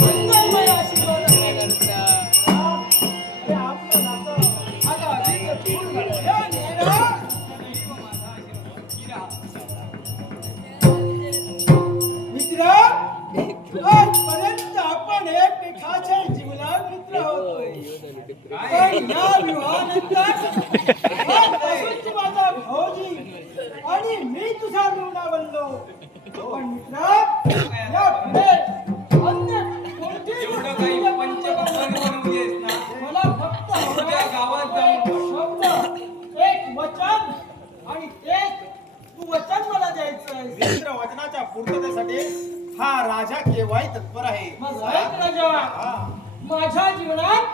मंगलमय आशीर्वाद हे आपलं नातं आता अधिक दृढ झालं. या नेरा. मित्र, आजपर्यंत आपण एकमेकाचे जीवनात मित्र होतो. पण या विवाहानंतर आजपासूनची माझा भाऊजी आणि मी तुझा मिळवणा बनलो. पण मित्र, या पुढे अन्य कोणतीही एवढं काही पंचकर्म बनवलीस ना, मला फक्त उद्या गावात जाऊन शब्द, एक वचन, आणि तेच तू वचन मला द्यायचंय. मित्र वचनाच्या पूर्ततेसाठी हा राजा केव्हाही तत्पर आहे. मग ऐक राजा, माझ्या जीवनात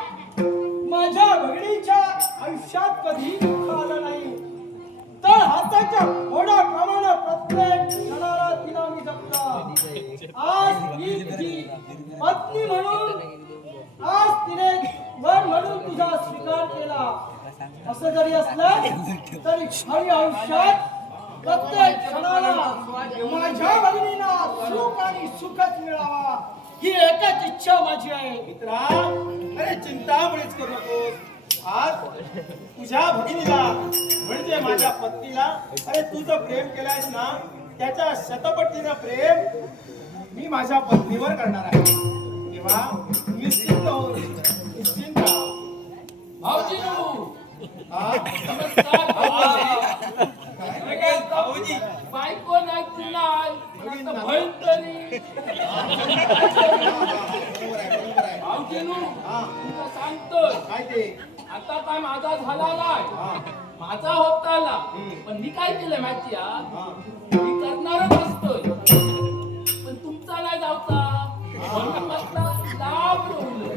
माझ्या भगिनीच्या आयुष्यात कधी दुःख आलं नाही. तर हाताच्या बोटाप्रमाणे प्रत्येक क्षणाला तिला मी जपला. आज मी तुझी पत्नी म्हणून, आज तिने वर म्हणून तुझा स्वीकार केला. असं जरी असलं तरी खरी आयुष्यात प्रत्येक क्षणाला माझ्या भगिनीला सुख आणि सुखच मिळावा ही एकच इच्छा माझी आहे. मित्रा, अरे चिंतामुळेच करू नकोस. आज तुझ्या भगिनीला म्हणजे माझ्या पत्नीला, अरे तू जो प्रेम केलायस ना, त्याच्या शतपटीनं प्रेम मी माझ्या पत्नीवर करणार आहे. तेव्हा निश्चिंत हो, निश्चिंत राहा. भाऊजी हा? भाऊजी बायको नाही नाही बहीण तरी बरोबर आहे. भाऊजीनू हा, तुला सांगतोय, काय ते? आता काय माझा झाला नाही, माझा होत आला. पण मी काय केलं माहिती हा. मी करणारच असतोय, पण तुमचा नाही जावता म्हणून म्हटलं लाभ ठेवलं.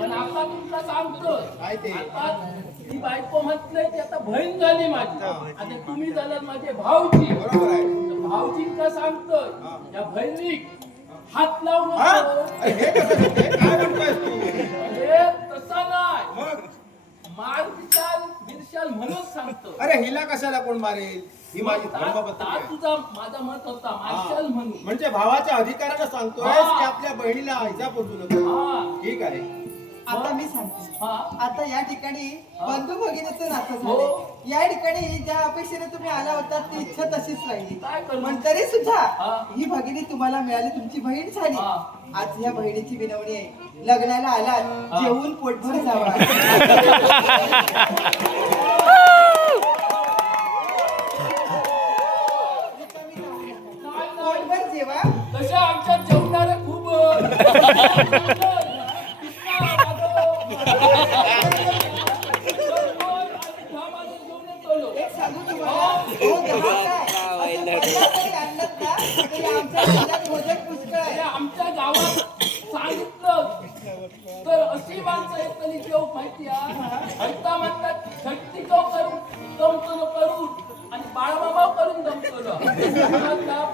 पण आता तुमचा सांगतोय, काय ते? आता ती बायको म्हटलंय की आता बहीण झाली माझी. आता तुम्ही झालात माझे भाऊजी. बरोबर आहे. भाऊजींका सांगतोय, या बहिणीक हात लावू हा? नको. अरे हे कसं शक्य? काय म्हणतोयस तू? अरे तसा नाही, मग मार बिचाल बिरशाल म्हणून सांगतो. अरे हिला कशाला कोण मारेल? ही माझी धर्मपत्नी ता आहे. तुझा माझा मत होता मार्शल म्हणून. म्हणजे भावाच्या अधिकारानं सांगतोयस की आपल्या बहिणीला इजा पोचू नको. हा ठीक आहे. आता मी सांगते. हा आता या ठिकाणी बंधू भगिनीचं नातं हो. झालं. या ठिकाणी ज्या अपेक्षेने तुम्ही आला होता ती इच्छा तशीच राहिली. काय करू? पण तरी सुद्धा हा. ही भगिनी तुम्हाला मिळाली, तुमची बहीण झाली. हा. आज या बहिणीची विनवणी आहे, लग्नाला आलात हा. जेवून पोटभर जावा. पोटभर जेवा. तशा आमच्यात जेवणारे खूप एक सांगू तुम्हाला, हो, दहा काय? असं 50 जरी आणलंत ना, तरी आमच्या घरात भोजन पुष्कळ आहे. आमच्या गावात सांगितलं तर अशी माणसं एकली जेव माहिती आहे. म्हणतात झटती करून दमतो करू आणि बाळमामा करून दमतो.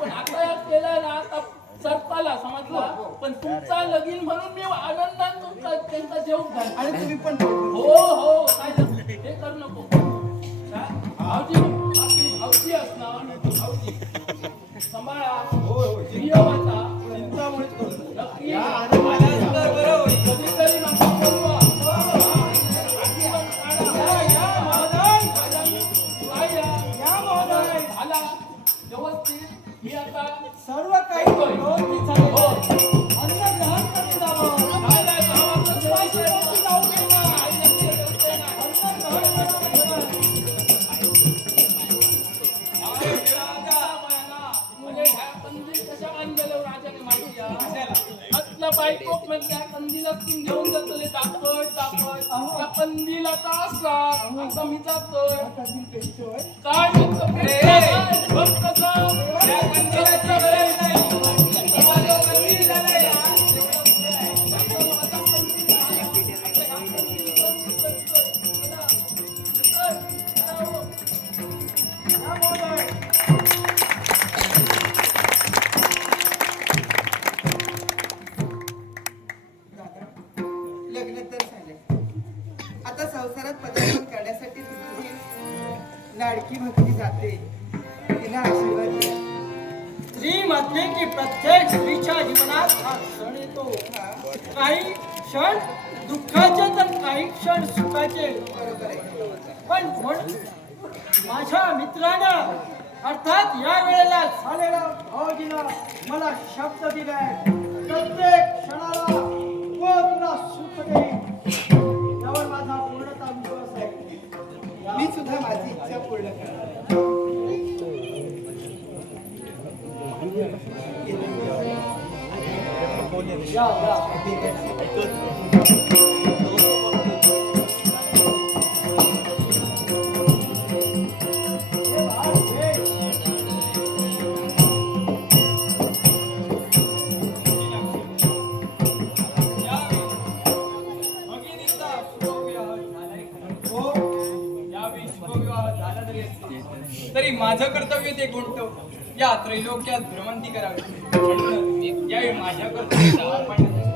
पण आता या केला ना, आता सरपाला समजला. पण तुमचा लगीन म्हणून मी आनंदात तुमचा त्यांचा जेवण घाल. आणि तुम्ही पण पोटभर हो हो काय हे करू नको. भाऊजी आपली भाऊजी असणार, भाऊजी सांभाळा. हो हो. नियमाचा चिंतामुळेच करू नको. नक्की या आनंदाने आलास तर बरं होईल. कधीतरी नका बोलवा. या महोदय. काय या महोदय. आला व्यवस्थित. मी आता सर्व काही व्यवस्थित झाले. हो. अन्न ग्रहण करून जावं. काय नाही गावाचं जेवायचं आहे. जाऊ दे ना. काही नक्की जेवतोय ना. अन्न ग्रहण करून जेवा. म्हणजे ह्या कंदील कशा बांधलेलं राजाने माहिती आहे. आतला बायकोक म्हणजे कंदीलात घेऊन जातले दाखवत त्या कंदीलाचा असा आता मी जातोय कधी पेटतोय. काय म्हणतो बघ कसं त्या कंदिलाची गरज नाही. माझा कंदील झालाय. लग्न तर झाले. आता संसारात पदार्पण करण्यासाठी तुझी लाडकी भक्ती जाते. तिला आशीर्वाद द्या. स्त्री म्हटले की प्रत्येक स्त्रीच्या जीवनात हा क्षण असतो. काही क्षण दुःखाचे तर काही क्षण सुखाचे. पण माझ्या मित्रानं अर्थात या वेळेला झालेला भावजीनं मला शब्द दिलाय, प्रत्येक क्षणाला तो तुला सुख देईल. यावर माझा पूर्णतः विश्वास आहे. मी सुद्धा माझी इच्छा पूर्ण करणार. या या. हे बाळ, हे. भगिनीचा शुभविवाह झालाय खरं. यावेळी शुभविवाह झाला जरी असला, तरी माझं कर्तव्य ते कोणतं, या त्रैलोक्यात भ्रमंती करावी. म्हणूनच यावेळी माझ्या कर्तव्याचा आर पाडण्यासाठी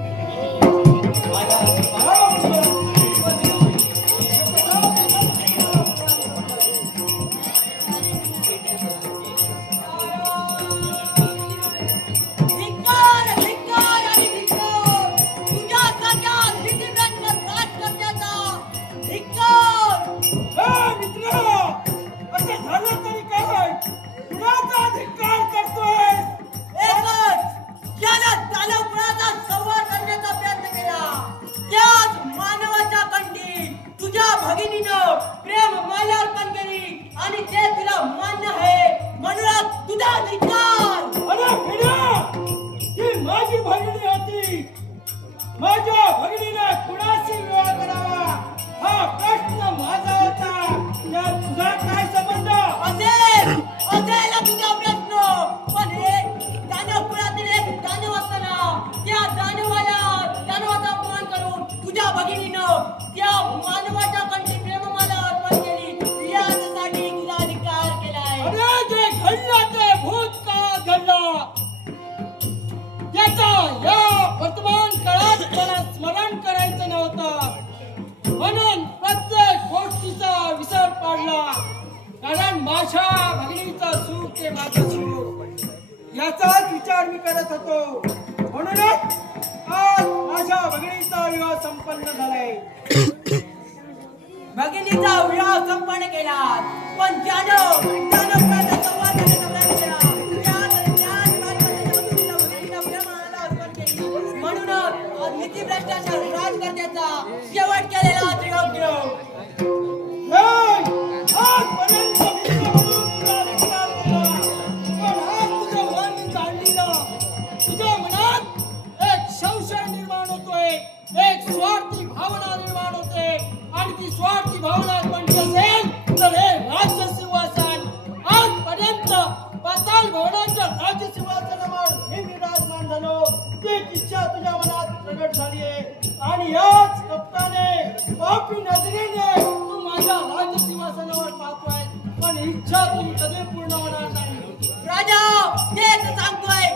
धिक्कार, धिक्कार आणि धिक्कार. तुझ्यासारख्या नीतिभ्रष्ट राजकर्त्याचा धिक्कार. हे मित्र, असं झालं तरी काय? कुणाचा धिक्कार करतोय? एकच ज्याला दानवकुळाचा संहार करण्याचा प्रयत्न केला, त्याच मानवाच्या कंठी तुझ्या भगिनीनं प्रेम माला अर्पण केली आणि ते तुला मान्य आहे म्हणून तुझा धिक्कार. अरे पिढ्या, ही माझी भगिनी होती. माझ्या भगिनीने कुणाशी विवाह करावा हा प्रश्न माझा होता. यात तुझा काय संबंध? असेल तुझा प्रश्न, पण हे दानवकुळातील एक दानव असताना त्या दानवाचा अपमान करून तुझ्या भगिनीनं त्या मानवाच्या कंठी प्रेममाला अर्पण केली, यासाठी तुला अधिकार केलाय. अरे जे घडलं ते भूतकाळात घडलं. त्याचा या वर्तमान काळात मला स्मरण करायचं नव्हतं. म्हणून प्रत्येक गोष्टीचा विसर पाडला. कारण माझ्या भगिनीचं सुख ते माझं सुख याचाच विचार मी करत होतो. म्हणूनच आज माझ्या भगिनीचा विवाह संपन्न झालाय. भगिनीचा विवाह संपन्न केला, पण दानवकुळाचा संहार करण्याचा प्रयत्न केला. म्हणूनच नीतिभ्रष्टाचार राजकर्त्याचा शेवट केलेला त्रियोग्य. आजपर्यंत मित्र म्हणून तुला विचार केला, पण आज तुझं मन जाणलेलं. तुझ्या मनात एक संशय निर्माण होतोय, एक स्वार्थी भावना निर्माण होते. आणि ती स्वार्थी भावना कोणती असेल तर हे राज्य सिंहासन. आजपर्यंत पाताळ भवनाच्या राज्य सिंहासनावर मी विराजमान झालो. तीच इच्छा तुझ्या मनात प्रगट झाली आहे. आणि याच कप्ताने पापी नजरेने तू माझ्या राज्य सिंहासनावर पाहतोय, पण इच्छा तुझी कधी पूर्ण होणार नाही. राजा तेच सांगतोय,